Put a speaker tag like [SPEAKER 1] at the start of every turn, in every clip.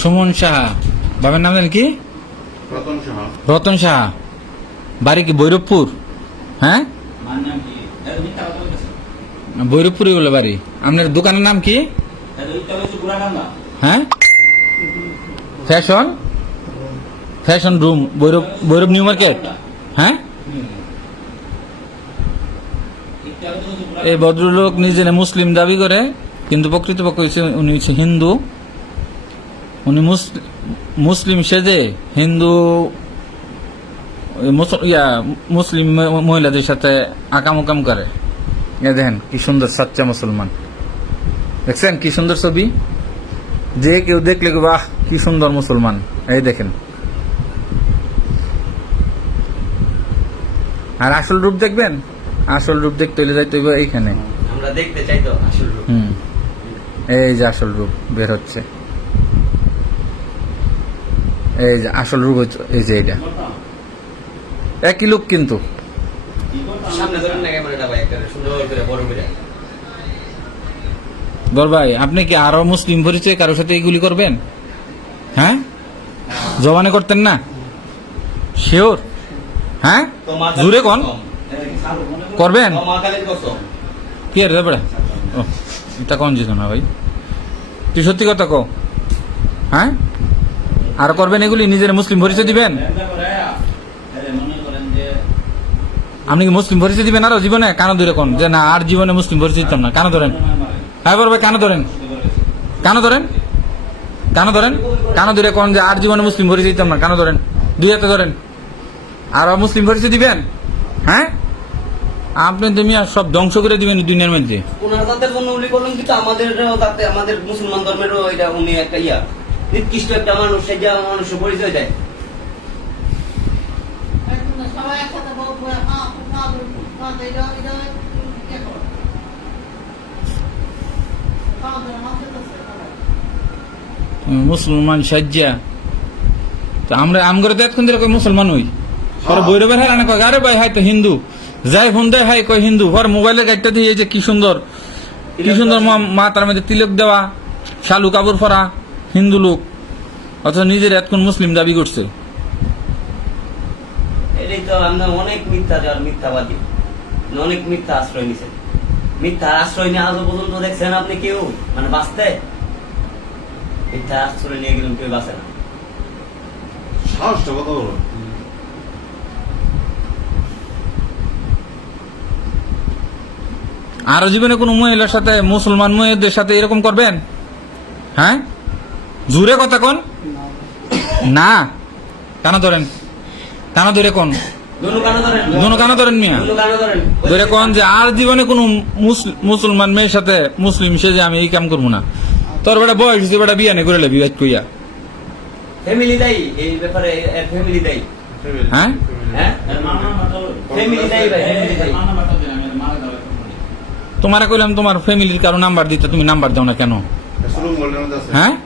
[SPEAKER 1] সুমন সাহা। বাবার নাম জানেন কি?
[SPEAKER 2] রতন সাহা।
[SPEAKER 1] বাড়ি কি ভৈরবপুর? হ্যাঁ? ভৈরবপুরে বলে বাড়ি। আপনার দোকানের নাম কি? হ্যাঁ? Fashion? Fashion room Bhairab Bhairab new market? হ্যাঁ? এই ভদ্রলোক নিজের মুসলিম দাবি করে কিন্তু প্রকৃতপক্ষে উনি হচ্ছে হিন্দু। উনি মুস- মুসলিম সেজে হিন্দু ইয়া মুসলিম মহিলাদের সাথে আকাম করে। এ দেখেন কি সুন্দর সাচ্চা মুসলমান। দেখছেন কি সুন্দর ছবি? যে কেউ দেখলে বাহ কি সুন্দর মুসলমান। এই দেখেন। আর আসল রূপ দেখবেন? আসল রূপ দেখতে হলে যাইতে হইব এইখানে।
[SPEAKER 3] আমরা দেখতে চাই তো আসল রূপ।
[SPEAKER 1] হুম। এই যে আসল রূপ বের হচ্ছে। এই যে আসল রূপ হচ্ছে এই যে এটা। একই লোক কিন্তু।
[SPEAKER 3] সামনে ধরেন না ক্যামেরাটা ভাই একটা সুন্দর করে বড় করে।
[SPEAKER 1] দর ভাই আপনি কি আরও মুসলিম পরিচয় কারোর সাথে এগুলি করবেন? হ্যাঁ? জবানে করতেন না? শিওর? হ্যাঁ? জুড়ে কোন? করবেন?
[SPEAKER 3] মা কালীর কসম।
[SPEAKER 1] কি আর বেড়া ও এটা কোন জিত না ভাই? তুই সত্যি কথা কো হ্যাঁ? আর করবেন এগুলি? নিজের মুসলিম পরিচয় দিবেন? আপনি কি মুসলিম পরিচয় দিবেন আরও জীবনে? কানো ধরে কোন? যে না, আর জীবনে মুসলিম পরিচয় দিতাম না। কানো ধরেন। হ্যাঁ ধরেন। কানো ধরেন? কানো ধরেন? কানো ধরে কোন যে, আর জীবনে মুসলিম পরিচয় দিতাম না। কানো ধরেন। দুই হাতে ধরেন। আর মুসলিম পরিচয় দিবেন? হ্যাঁ? আপনি তুমি আর সব ধ্বংস করে দিবেন দুনিয়ার মধ্যে।
[SPEAKER 3] ওনার তাদের উনি কিন্তু আমাদের আমাদের মুসলমান ধর্মেরও এটা উনি একটা ইয়া। নির্দিষ্ট একটা মানুষ সেই যে মানুষের পরিচয় দেয়।
[SPEAKER 4] হ্যাঁ
[SPEAKER 1] মুসলমান সাজ্জা। তো আমরা আমগরে তো এতক্ষণ কই মুসলমান হই। পরে বৈরবের হাই কয় আরে ভাই হাই তো হিন্দু। যাই ফোন দেয় হাই কয় হিন্দু। পরে মোবাইলের গাড়িটা দিয়ে যে কি সুন্দর কি সুন্দর মা- মাথার মধ্যে তিলক দেওয়া শালু কাপড় পরা। হিন্দু লোক অথচ নিজের এতক্ষণ মুসলিম দাবি করছে।
[SPEAKER 3] এটাই তো আমরা অনেক মিথ্যা মিথ্যাবাদী। অনেক মিথ্যা আশ্রয় নিছেন মিথ্যা আশ্রয় নিয়ে আজও পর্যন্ত দেখছেন আপনি কেউ? মানে বাঁচতে? মিথ্যা আশ্রয় নিয়ে গেলেন কেউ বাঁচে না।
[SPEAKER 2] সাহসটা কথা বলো
[SPEAKER 1] আর জীবনে কোনো মহিলার সাথে মুসলমান মহিলাদের সাথে এরকম করবেন? হ্যাঁ? জুড়ে কথা কোন? না। কেন ধরেন। কেন ধরে কোন?
[SPEAKER 3] দুনু কানে ধরেন।
[SPEAKER 1] মিয়া। ধরে কোন যে আর জীবনে কোনো মুস- মুসলমান মেয়ের সাথে মুসলিম সেজে আমি এই কাম করব না। তোর বেটা বয়স হয়েছে বেটা বিয়া নেই করে লে বিয়া কইয়া।
[SPEAKER 3] ফ্যামিলি দেয় এই ব্যাপারে ফ্যামিলি দেয়
[SPEAKER 1] হ্যাঁ?
[SPEAKER 3] হ্যাঁ? ফ্যামিলি দেয় ভাই ফ্যামিলি দেয়
[SPEAKER 1] তোমারে কইলাম তোমার ফ্যামিলির কারও নাম্বার দিতে তুমি নাম্বার দাও না কেন?
[SPEAKER 2] আছে
[SPEAKER 1] হ্যাঁ?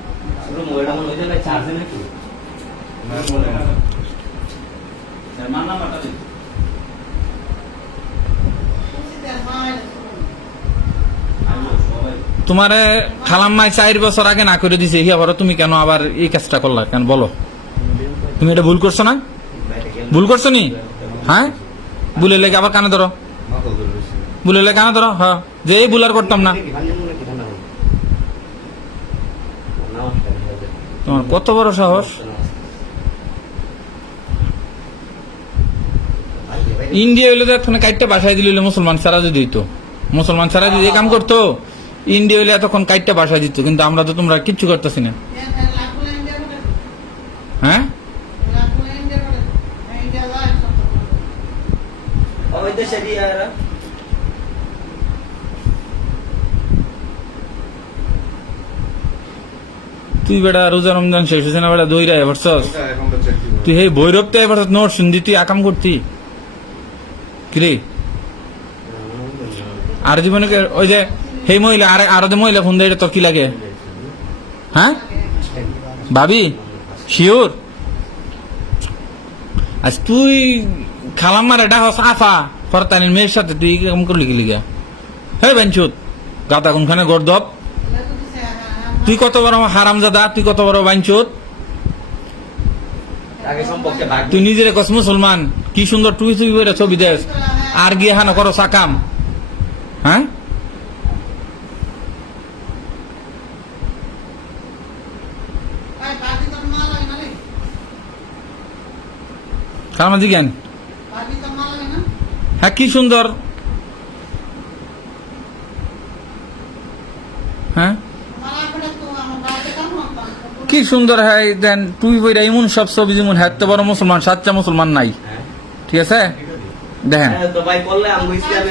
[SPEAKER 1] তোমারে খালাম্মাই চার বছর আগে না করে দিছে ইয়া বড় তুমি কেন আবার এই কাজটা করলা? কেন বলো? তুমি এটা ভুল করছ না? ভুল করছ নি? হ্যাঁ? ভুলে লেগে আবার কানে ধরো। ভুলে লেগে কানে ধরো হ্যাঁ। যে এই ভুল আর করতাম না। তোমার কত বড় সাহস? ইন্ডিয়া হইলে তো এতক্ষণ কাইটটা বাসায় দিল মুসলমান ছাড়া যদি দিত। মুসলমান ছাড়া যদি কাম করতো, ইন্ডিয়া হইলে এতক্ষণ কাইটটা বাসায় দিত, কিন্তু আমরা তো তোমরা কিচ্ছু করতেছি না। হ্যাঁ?
[SPEAKER 3] ওই দেশে দিয়ে
[SPEAKER 1] তুই বেটা রোজা রমজান শেষ হয়েছে না বেটা? দইরা
[SPEAKER 2] দিব।
[SPEAKER 1] তুই হে ভৈরব তো এবার নোট শুনদি তুই আকাম করতি। কিরে আর জীবনে ওই যে সেই মহিলা আর আর মহিলা ফোন দেয় এটা তোর কি লাগে? হ্যাঁ? ভাবি? শিওর? আজ তুই খালাম মারে ডাহস আফা ফরতানির মেয়ের সাথে তুই কেমন করলি কি লিগা? হে বেঞ্চুত গাতা কোনখানে গর্দব
[SPEAKER 4] এটা তো দিছে হ্যাঁ হ্যাঁ
[SPEAKER 1] তুই কত বড় আমার হারামজাদা? তুই কত বড় বাঞ্চত তুই নিজের কস মুসলমান। কি সুন্দর টুই টুই করে ছবি দেস। আর গিয়ে হানা করো সাকাম। হ্যাঁ? কারণ দিকেন
[SPEAKER 4] বাকি তোর মাল হয় না
[SPEAKER 1] হ্যাঁ কি সুন্দর হ্যাঁ
[SPEAKER 4] মালা করে তো আমার বাড়িতে কেমন হতাম
[SPEAKER 1] কি সুন্দর হ্যাঁ দেন তুই বইরা এমন সব ছবি যেমন হ্যাঁ তো বড় মুসলমান সাচ্চা মুসলমান নাই।
[SPEAKER 3] হ্যাঁ।
[SPEAKER 1] ঠিক আছে? দেখেন।
[SPEAKER 3] হ্যাঁ, হ্যাঁ,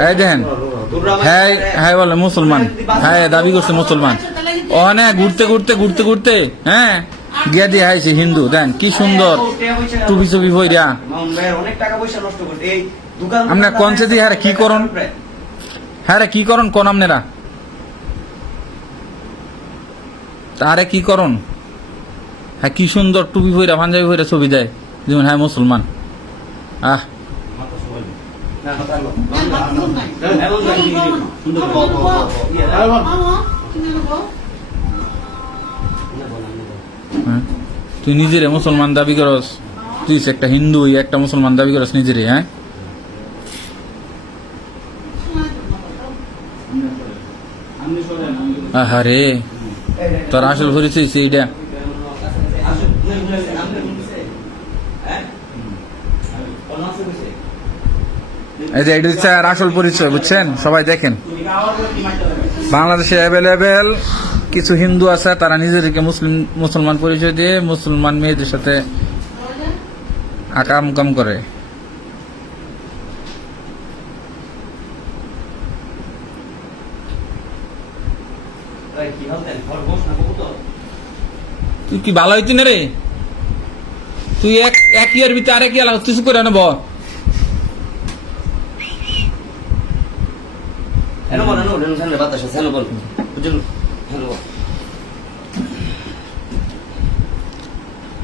[SPEAKER 3] হ্যাঁ,
[SPEAKER 1] দেখেন। হ্যাঁ হ্যাঁ বলে মুসলমান। হ্যাঁ দাবি করছে মুসলমান। ওখানে ঘুরতে ঘুরতে ঘুরতে ঘুরতে হ্যাঁ? গিয়া দিয়ে হাইছে হিন্দু দেন কি সুন্দর। টুপি চুপি বইরা
[SPEAKER 3] মামুন অনেক টাকা পয়সা নষ্ট করছে।
[SPEAKER 1] আপনার কনসে দিয়ে হারে কি করন? হ্যাঁ রে কি করন? কোন আপনারা? তারে কি করন হ্যাঁ কি সুন্দর টুপি ভইরা পাঞ্জাবি ভইরা ছবি দেয়। যেমন হ্যাঁ মুসলমান। আহ। হ্যাঁ? তুই নিজেরে মুসলমান দাবি করস। তুই একটা হিন্দু একটা মুসলমান দাবি করস নিজেরে হ্যাঁ? আহারে। তোর আসল পরিচয় সেইটা। এই যে এটা আসল পরিচয়, বুঝছেন? সবাই দেখেন। বাংলাদেশে অ্যাভেলেবেল কিছু হিন্দু আছে, তারা নিজেদেরকে মুসলিম, মুসলমান পরিচয় দিয়ে মুসলমান মেয়েদের সাথে আকাম কাম করে। তুই কি ভালো হইতি না রে? তুই এক এক ইয়ার ভিতরে আরেক ইয়ার কিছু করে নেব।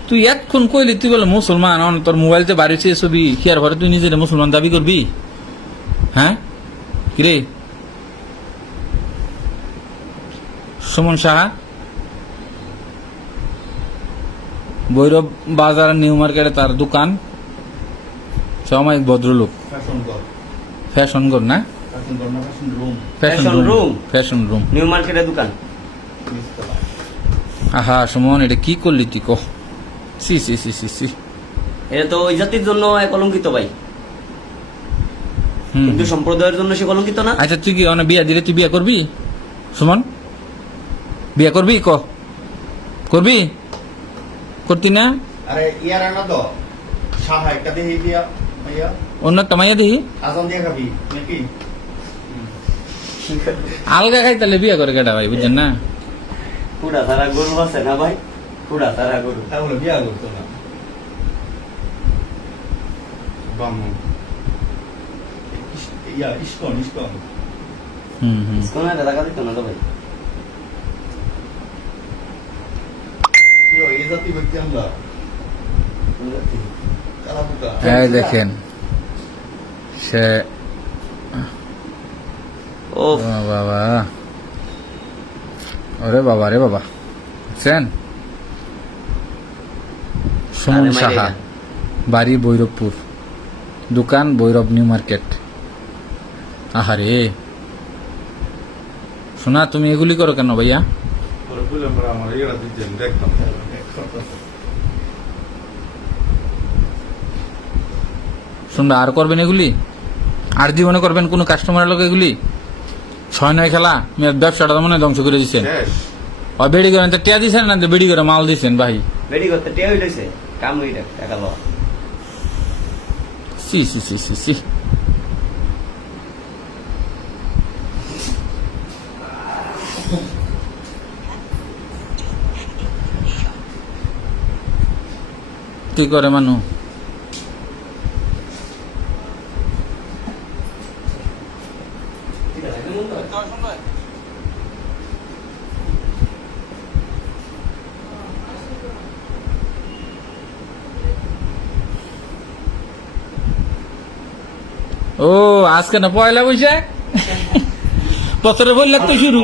[SPEAKER 1] তুই এতক্ষণ কইলি তুই বলে মুসলমান অন তোর মোবাইলতে বাড়িছে ছবি কিয়ার ঘরে তুই নিজের মুসলমান দাবি করবি? হ্যাঁ? কিরে সুমন সাহা? ভৈরব বাজার নিউ মার্কেটে তার দোকান। সামাজিক ভদ্রলোক।
[SPEAKER 2] ফ্যাশন কর
[SPEAKER 1] ঘর না?
[SPEAKER 2] Fashion room
[SPEAKER 1] fashion room
[SPEAKER 3] room?
[SPEAKER 1] Fashion room
[SPEAKER 3] new মার্কেটের দোকান।
[SPEAKER 1] আহা সুমন এটা কি করলি তুই কহ সি সি সি সি সি
[SPEAKER 3] এটা তো ওই জাতির জন্য কলঙ্কিত ভাই।
[SPEAKER 1] হুম
[SPEAKER 3] হিন্দু সম্প্রদায়ের জন্য সে কলঙ্কিত না?
[SPEAKER 1] আচ্ছা তুই কি অনেক বিয়া দিলে তুই বিয়া করবি? সুমন বিয়া করবি ক? করবি? করতি না?
[SPEAKER 2] আরে ইয়ার আনা তো। সাহা একটা দেখি দিয়া ভাইয়া।
[SPEAKER 1] অন্য একটা মাইয়া
[SPEAKER 2] আজান দিয়ে খাবি নাকি?
[SPEAKER 1] আলগা খাই তাহলে বিয়া করে কেটা ভাই বুঝছেন না?
[SPEAKER 3] কুড়া তারা গরু আছে না ভাই? কুড়া তারা গরু।
[SPEAKER 2] তাহলে বিয়া করতো না। বামন ইয়া ইস্কন ইস্কন।
[SPEAKER 1] হুম হুম।
[SPEAKER 3] কোন টাকা দিত না তো ভাই
[SPEAKER 2] ইয়ো এই জাতি ব্যক্তি আমরা। কালা
[SPEAKER 1] দেখেন সে
[SPEAKER 3] ও
[SPEAKER 1] বাবা। ওরে বাবা রে বাবা। বুঝছেন? সুমন সাহা বাড়ি ভৈরবপুর। দোকান ভৈরব নিউ মার্কেট। আহারে। শোনা তুমি এগুলি করো কেন ভাইয়া?
[SPEAKER 2] দেখতাম
[SPEAKER 1] শুনবে আর করবেন এগুলি? আর জীবনে করবেন কোনো কাস্টমারের লোক এগুলি? ছয় নয় খেলা ব্যবসাটা তো মনে হয় ধ্বংস করে দিচ্ছেন আর বেড়ি করেন তো টিয়া দিচ্ছেন না বেড়ি করে মাল দিচ্ছেন ভাই?
[SPEAKER 3] বেডি করতে টিয়া হইলেছে কাম হইলে টাকা লওয়া
[SPEAKER 1] সি সি সি সি সি। কি করে মানু? ও, আজকে না পয়লা বৈশাখ? বছরে বললে তো শুরু।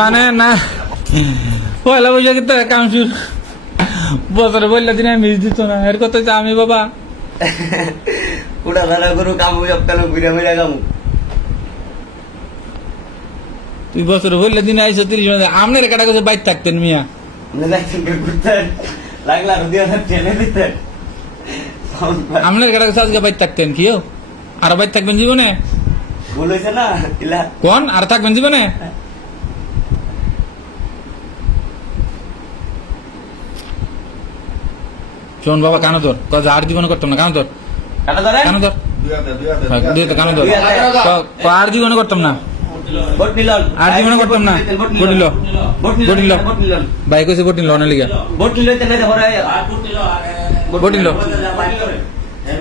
[SPEAKER 1] মানে না, পয়লা বৈশাখে তো কাম শুরু। বছরে বললে দিন মিস দিত না। এর কথা আমি বাবা।
[SPEAKER 3] উড়া ধারা করু কামু সব কেন ঘুরে ঘুরে কামু
[SPEAKER 1] তুই বছরে বললে দিন আইসো তিরিশ মাসে আপনার কাটা কাছে বাইর থাকতেন মিয়া।
[SPEAKER 3] লাগলা রুদি হাজার টেনে দিতেন।
[SPEAKER 1] আপনার কাটা কাছে আজকে বাইর থাকতেন কি আর বাইর থাকবেন জীবনে?
[SPEAKER 3] হয়েছে না
[SPEAKER 1] কোন? আর থাকবেন জীবনে? শোন বাবা কানো ধর কজ আর জীবনে করতাম না কানো
[SPEAKER 3] ধরেন
[SPEAKER 1] কানো ধর
[SPEAKER 2] দুই হাতে
[SPEAKER 1] হ্যাঁ, কানো ক আর জীবনে করতাম না আর জীবনে করতাম না। লিগা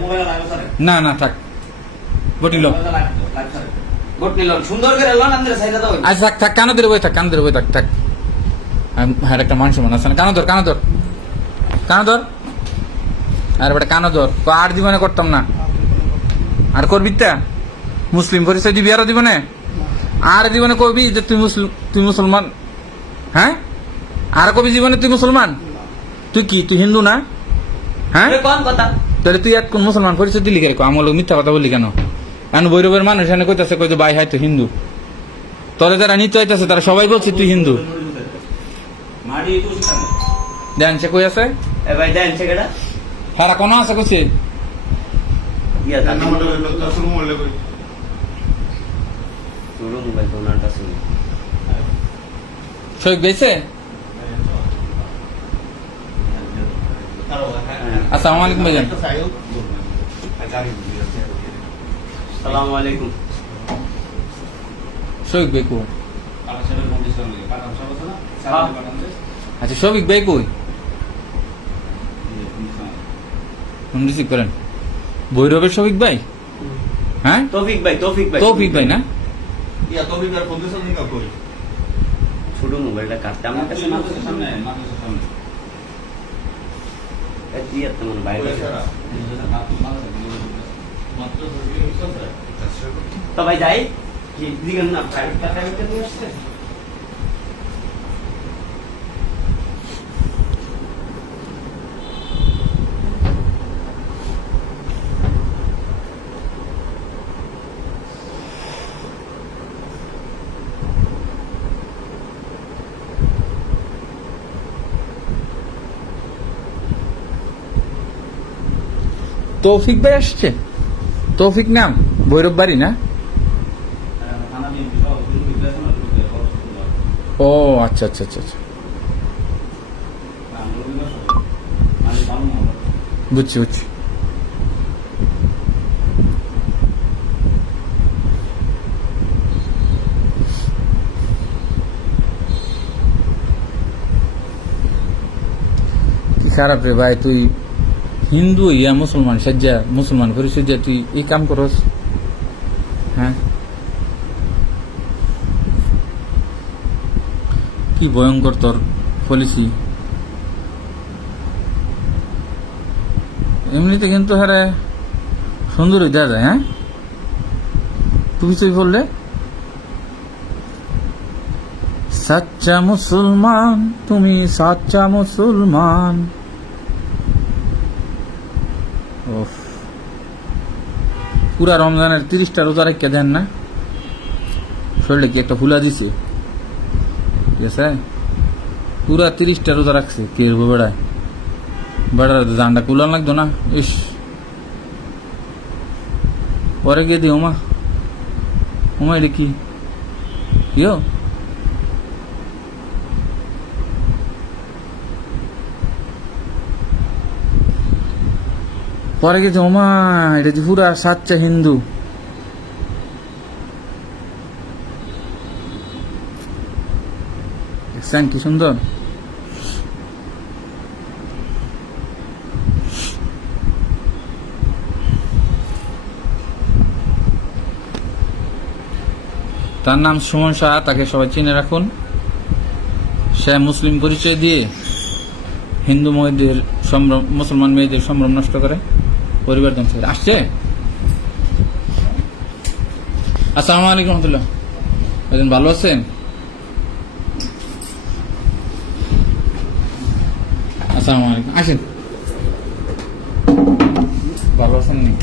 [SPEAKER 5] মোবাইল লাগবে স্যার
[SPEAKER 1] না না থাক আচ্ছা থাক থাক কানো ধরে বই থাক কানো ধরে বই থাক থাক হ্যাঁ একটা মানুষ মনে আছে না কানো ধর কানো ধর কানো ধর আর বেটা কানো ধর আর জীবনে করতাম না। আর করবি তা? মুসলিম পরিচয় দিবি আরও জীবনে? আর জীবনে কবি যে তুই মুসলিম তুই মুসলমান? হ্যাঁ? আর কবি জীবনে তুই মুসলমান? তুই কি? তুই হিন্দু না? হ্যাঁ?
[SPEAKER 3] কোন কথা?
[SPEAKER 1] তাহলে তুই এক কোন মুসলমান পরিচয় দিলি কেন আমার লোক মিথ্যা কথা বললি কেন? এখন বৈরবের মানুষ এখানে কইতাছে কই যে ভাই হাই তো হিন্দু। তোরে যারা নিতে হইতাছে তারা সবাই বলছে তুই হিন্দু। দেন সে কই আছে?
[SPEAKER 3] এ ভাই দেন সেটা
[SPEAKER 1] হারা কোন আছে কইছে?
[SPEAKER 3] ইয়া
[SPEAKER 2] তার
[SPEAKER 3] দাদি
[SPEAKER 2] নাম্বারটা হলো তো শুরু মূল্য করি
[SPEAKER 3] শুরু মোবাইল কোনাটা শুনি।
[SPEAKER 1] শোক গেছে আসসালামু আলাইকুম ভাইজান।
[SPEAKER 2] একটা সাইল গাড়ি
[SPEAKER 3] সালামু আলাইকুম।
[SPEAKER 1] শোক ভাই কই?
[SPEAKER 5] কাটা ছেলে কন্ডিশন লাগে কাটা সব আছে না
[SPEAKER 3] হ্যাঁ।
[SPEAKER 5] সামনে কাটান দে
[SPEAKER 1] আচ্ছা শফিক ভাই কই
[SPEAKER 5] এই কন্ডিশন
[SPEAKER 1] ফোন রিসিভ করেন। ভৈরবের শফিক ভাই? হ্যাঁ?
[SPEAKER 3] তৌফিক ভাই তৌফিক ভাই।
[SPEAKER 1] তৌফিক ভাই না?
[SPEAKER 2] ইয়া তো বিকার পজিশন নিকা করি
[SPEAKER 3] ছোট মোবাইলটা কাটতে আমার কাছে
[SPEAKER 5] সামনে
[SPEAKER 3] না
[SPEAKER 5] সামনে মাদ্রাসার সামনে।
[SPEAKER 3] ইয়া তো মানে বাইরে তো ভাই যাই। কি দিগেন না প্রাইভেট প্রাইভেট নিয়ে আসছে?
[SPEAKER 1] তৌফিক ভাই আসছে? তৌফিক নাম? ভৈরব বাড়ি না? ও আচ্ছা আচ্ছা আচ্ছা আচ্ছা। বুঝছি বুঝছি। খারাপ রে ভাই, তুই হিন্দু, ইয়া মুসলমান, সাজ্জা, মুসলমান করে সাজ্জা, তুই এই কাম করস। হ্যাঁ? কি ভয়ঙ্কর তোর পলিসি এমনিতে কিন্তু হ্যাঁ সুন্দর দেওয়া যায় হ্যাঁ? তুমি তুই বললে? সাচ্চা মুসলমান, তুমি সাচ্চা মুসলমান। পুরা রমজানের তিরিশটা রোজা রেখে দেন না। শরীরে কি একটা ফুলা দিছে? ঠিক আছে? পুরা তিরিশটা রোজা রাখছে কে বেড়ায় বেড়ার জানটা কুলান লাগতো না? ইস। পরে গিয়ে দিও মা ওমা এটা কি? কিও পরে গেছে, ওমা, এটা যে পুরা সাচ্চা হিন্দু। কি সুন্দর? তার নাম সুমন শাহ, তাকে সবাই চিনে রাখুন। সে মুসলিম পরিচয় দিয়ে হিন্দু মেয়েদের সম্ভ্রম, মুসলমান মেয়েদের সম্ভ্রম নষ্ট করে। পরিবার ধ্বংস করে আসছে? আসসালামু আলাইকুম রহমতুল্লাহ। একজন ভালো আছেন? আসসালামু আলাইকুম। আসেন। ভালো আছেন নি